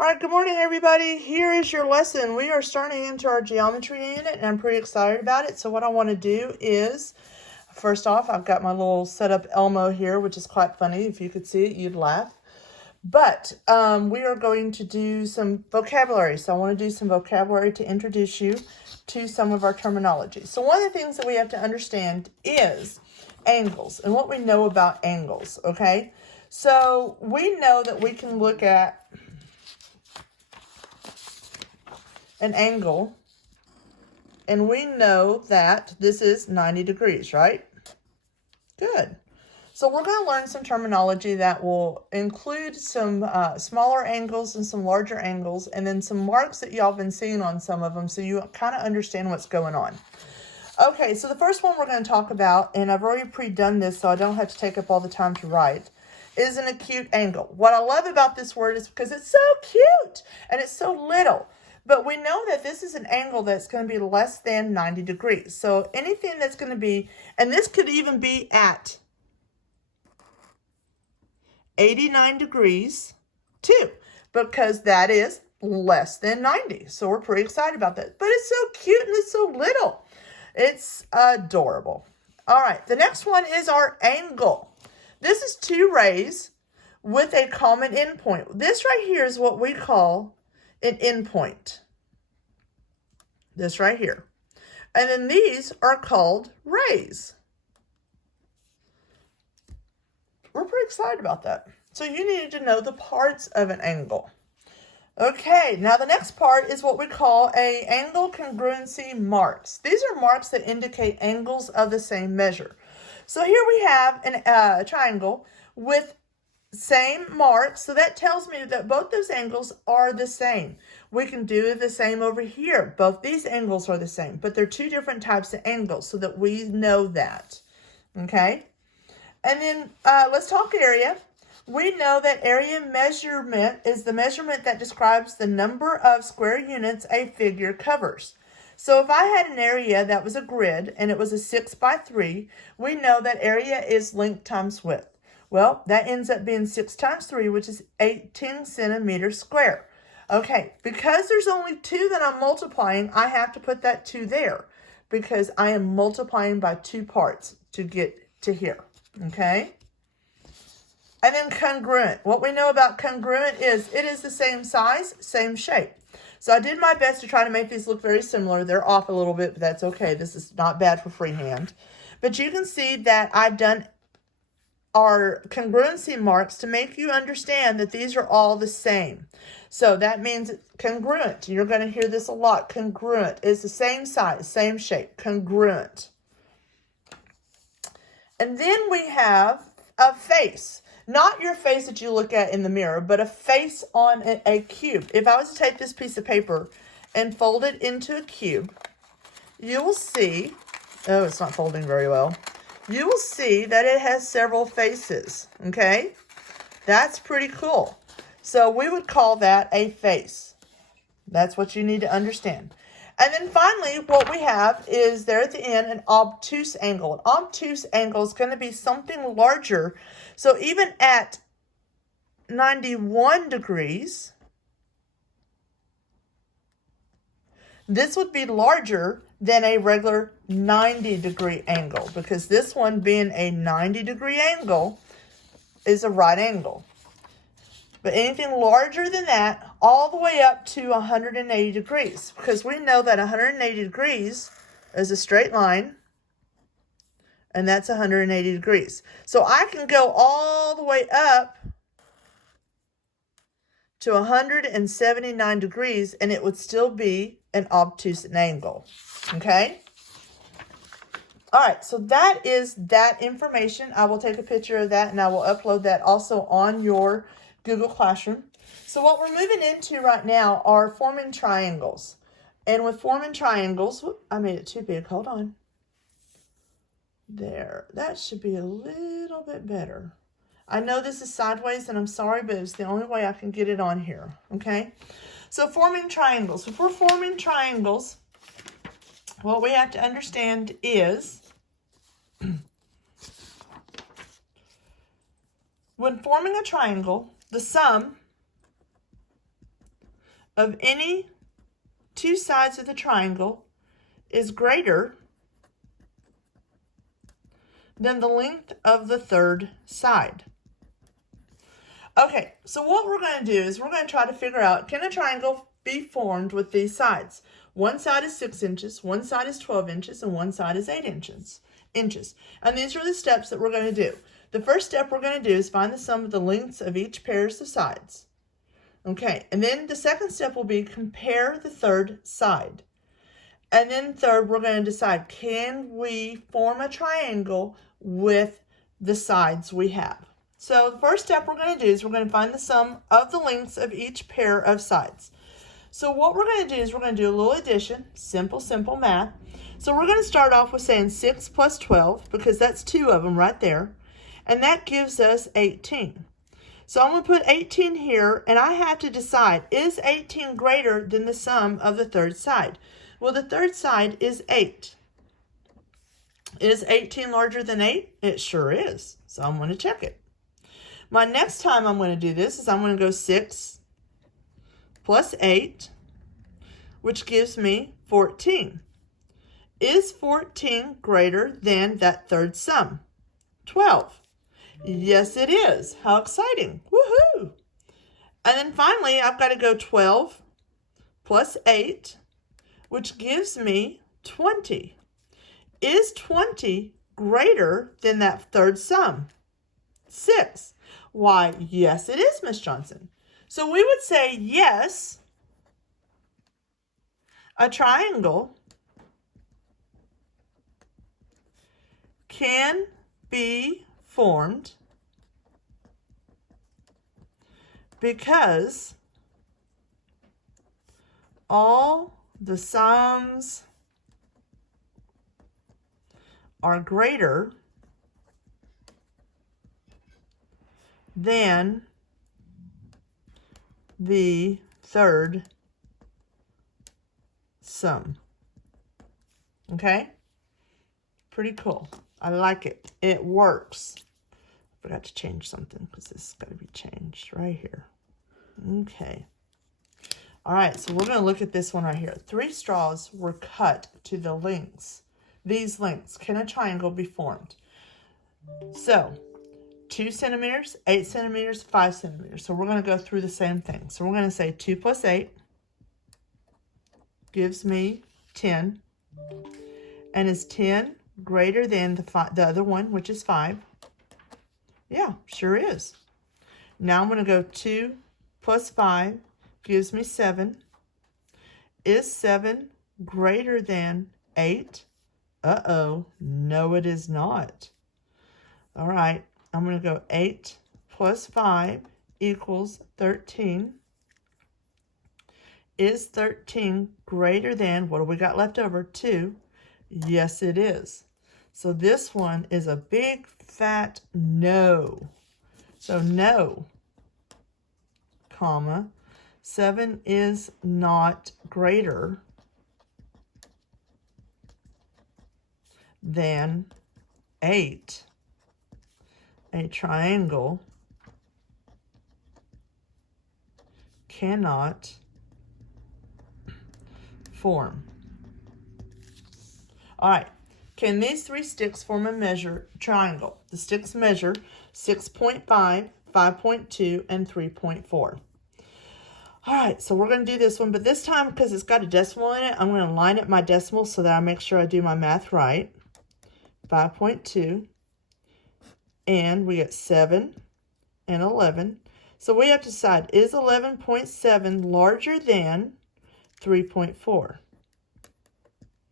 All right, good morning, everybody. Here is your lesson. We are starting into our geometry unit, and I'm pretty excited about it. So what I want to do is, first off, I've got my little setup Elmo here, which is quite funny. If you could see it, you'd laugh. But we are going to do some vocabulary. So I want to do some vocabulary to introduce you to some of our terminology. So one of the things that we have to understand is angles and what we know about angles, okay? So we know that we can look at an angle, and we know that this is 90 degrees, right? Good. So we're going to learn some terminology that will include some smaller angles and some larger angles, and then some marks that y'all been seeing on some of them, so you kind of understand what's going on. Okay, so the first one we're going to talk about, and I've already pre-done this so I don't have to take up all the time to write, is an acute angle. What I love about this word is because it's so cute and it's so little. But we know that this is an angle that's going to be less than 90 degrees. So anything that's going to be, and this could even be at 89 degrees too, because that is less than 90. So we're pretty excited about that. But it's so cute and it's so little. It's adorable. All right, the next one is our angle. This is two rays with a common endpoint. This right here is what we call an endpoint. This right here. And then these are called rays. We're pretty excited about that. So you needed to know the parts of an angle. Okay, now the next part is what we call a angle congruency marks. These are marks that indicate angles of the same measure. So here we have a triangle with same marks, so that tells me that both those angles are the same. We can do the same over here. Both these angles are the same, but they're two different types of angles, so that we know that. Okay? And then let's talk area. We know that area measurement is the measurement that describes the number of square units a figure covers. So if I had an area that was a grid and it was a 6 by 3, we know that area is length times width. Well, that ends up being 6 times 3, which is 18 centimeters square. Okay, because there's only 2 that I'm multiplying, I have to put that 2 there because I am multiplying by 2 parts to get to here. Okay? And then congruent. What we know about congruent is it is the same size, same shape. So I did my best to try to make these look very similar. They're off a little bit, but that's okay. This is not bad for freehand. But you can see that I've done our congruency marks to make you understand that these are all the same. So that means congruent. You're going to hear this a lot. Congruent is the same size, same shape. Congruent. And then we have a face. Not your face that you look at in the mirror, but a face on a cube. If I was to take this piece of paper and fold it into a cube, you will see, oh, it's not folding very well. You will see that it has several faces, okay? That's pretty cool. So we would call that a face. That's what you need to understand. And then finally, what we have is there at the end an obtuse angle. An obtuse angle is going to be something larger. So even at 91 degrees, this would be larger than a regular 90-degree angle, because this one being a 90-degree angle is a right angle. But anything larger than that, all the way up to 180 degrees, because we know that 180 degrees is a straight line, and that's 180 degrees. So I can go all the way up to 179 degrees, and it would still be an obtuse angle, okay? All right, so that is that information. I will take a picture of that, and I will upload that also on your Google Classroom. So what we're moving into right now are forming triangles. And with forming triangles, whoop, I made it too big. Hold on. There. That should be a little bit better. I know this is sideways, and I'm sorry, but it's the only way I can get it on here. Okay? So forming triangles. If we're forming triangles, what we have to understand is when forming a triangle, the sum of any two sides of the triangle is greater than the length of the third side. Okay, so what we're going to do is we're going to try to figure out, can a triangle be formed with these sides? One side is 6 inches, one side is 12 inches, and one side is 8 inches. And these are the steps that we're going to do. The first step we're going to do is find the sum of the lengths of each pairs of sides. Okay, and then the second step will be compare the third side. And then third, we're going to decide, can we form a triangle with the sides we have? So the first step we're going to do is we're going to find the sum of the lengths of each pair of sides. So what we're going to do is we're going to do a little addition, simple math. So we're going to start off with saying 6 plus 12, because that's two of them right there. And that gives us 18. So I'm going to put 18 here, and I have to decide, is 18 greater than the sum of the third side? Well, the third side is 8. Is 18 larger than 8? It sure is. So I'm going to check it. My next time I'm going to do this is I'm going to go 6 plus 8, which gives me 14. Is 14 greater than that third sum? 12. Yes, it is. How exciting. Woohoo! And then finally, I've got to go 12 plus 8, which gives me 20. Is 20 greater than that third sum? 6. Why, yes, it is, Miss Johnson. So we would say, yes, a triangle can be formed because all the sums are greater than the third sum. Okay? Pretty cool. I like it. It works. I forgot to change something because this has got to be changed right here. Okay. All right, so we're going to look at this one right here. 3 straws were cut to the lengths. These lengths. Can a triangle be formed? So, 2 centimeters, 8 centimeters, 5 centimeters. So we're going to go through the same thing. So we're going to say 2 plus 8 gives me 10. And is 10 greater than the other one, which is 5? Yeah, sure is. Now I'm going to go 2 plus 5 gives me 7. Is 7 greater than 8? Uh-oh, no it is not. All right, I'm going to go 8 plus 5 equals 13. Is 13 greater than, what do we got left over, 2? Yes, it is. So this one is a big fat no. So no, comma, 7 is not greater than 8. A triangle cannot form. All right. Can these 3 sticks form a triangle? The sticks measure 6.5, 5.2, and 3.4. All right, so we're going to do this one, but this time, because it's got a decimal in it, I'm going to line up my decimals so that I make sure I do my math right. 5.2, and we get 7 and 11. So we have to decide, is 11.7 larger than 3.4?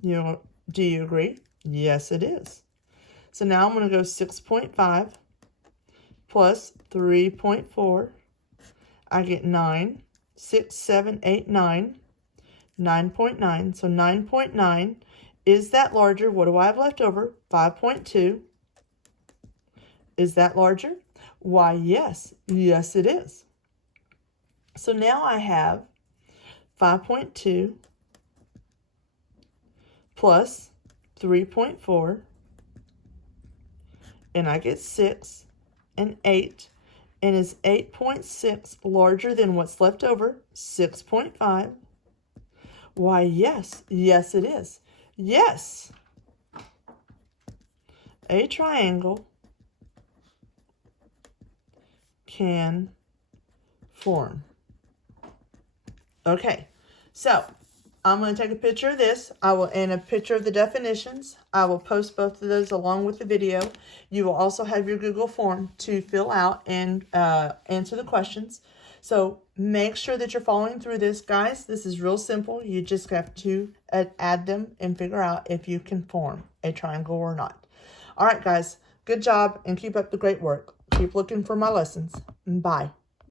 Do you agree? Yes, it is. So now I'm going to go 6.5 plus 3.4. I get 9. 6, 7, 8, 9. 9.9. So 9.9. Is that larger? What do I have left over? 5.2. Is that larger? Why, yes. Yes, it is. So now I have 5.2 plus 3.4, and I get 6 and 8. and is 8.6 larger than what's left over, 6.5? Why, yes. Yes, it is. Yes. A triangle can form. Okay, so I'm going to take a picture of this. And a picture of the definitions. I will post both of those along with the video. You will also have your Google form to fill out and answer the questions. So make sure that you're following through this, guys. This is real simple. You just have to add them and figure out if you can form a triangle or not. All right, guys. Good job and keep up the great work. Keep looking for my lessons. Bye.